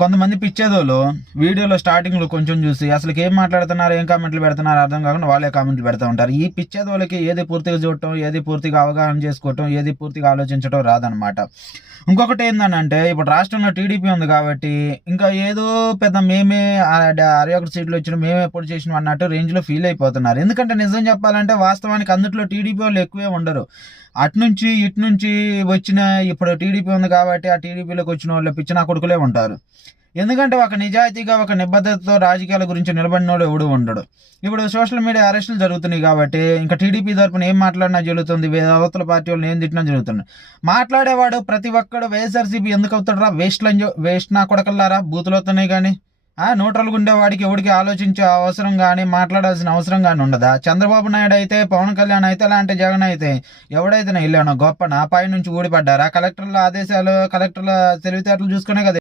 కొంతమంది పిచ్చేదోళ్ళు వీడియోలో స్టార్టింగ్లో కొంచెం చూసి అసలు ఏం మాట్లాడుతున్నారు, ఏం కామెంట్లు పెడుతున్నారు అర్థం కాకుండా వాళ్ళే కామెంట్లు పెడతా ఉంటారు. ఈ పిచ్చేదోళ్ళకి ఏది పూర్తిగా చూడటం, ఏది పూర్తిగా అవగాహన చేసుకోవటం, ఏది పూర్తిగా ఆలోచించడం రాదనమాట. ఇంకొకటి ఏందనంటే ఇప్పుడు రాష్ట్రంలో టీడీపీ ఉంది కాబట్టి ఇంకా ఏదో పెద్ద మేమే 61 సీట్లు వచ్చిన మేమే ఎప్పుడు చేసినాం అన్నట్టు రేంజ్లో ఫీల్ అయిపోతున్నారు. ఎందుకంటే నిజం చెప్పాలంటే వాస్తవానికి అందుట్లో టీడీపీ వాళ్ళు ఎక్కువే ఉండరు. అటునుంచి ఇటు నుంచి వచ్చిన ఇప్పుడు టీడీపీ ఉంది కాబట్టి ఆ టీడీపీలోకి వచ్చిన వాళ్ళు పిచ్చిన కొడుకులే ఉంటారు. ఎందుకంటే ఒక నిజాయితీగా ఒక నిబద్ధతతో రాజకీయాల గురించి నిలబడినోడు ఎవడు ఉండడు. ఇప్పుడు సోషల్ మీడియా అరెస్టులు జరుగుతున్నాయి కాబట్టి ఇంకా టీడీపీ తరపున ఏం మాట్లాడినా జరుగుతుంది, అవతల పార్టీ వాళ్ళని ఏం తిట్టినా జరుగుతుంది. మాట్లాడేవాడు ప్రతి ఒక్కడు వైఎస్ఆర్సీపీ ఎందుకు అవుతాడు రా, వేస్ట్ నా కొడకల్లారా, బూతులు అవుతున్నాయి కానీ న్యూట్రల్గా ఉండేవాడికి ఎవడికి ఆలోచించే అవసరం కానీ మాట్లాడాల్సిన అవసరం కానీ ఉండదా? చంద్రబాబు నాయుడు అయితే, పవన్ కళ్యాణ్ అయితే, అలాంటి జగన్ అయితే ఎవడైతే వెళ్ళానో గొప్ప నా పై నుంచి ఊడిపడ్డారా? కలెక్టర్ల ఆదేశాలు, కలెక్టర్ల తెలివితేటలు చూసుకునే కదా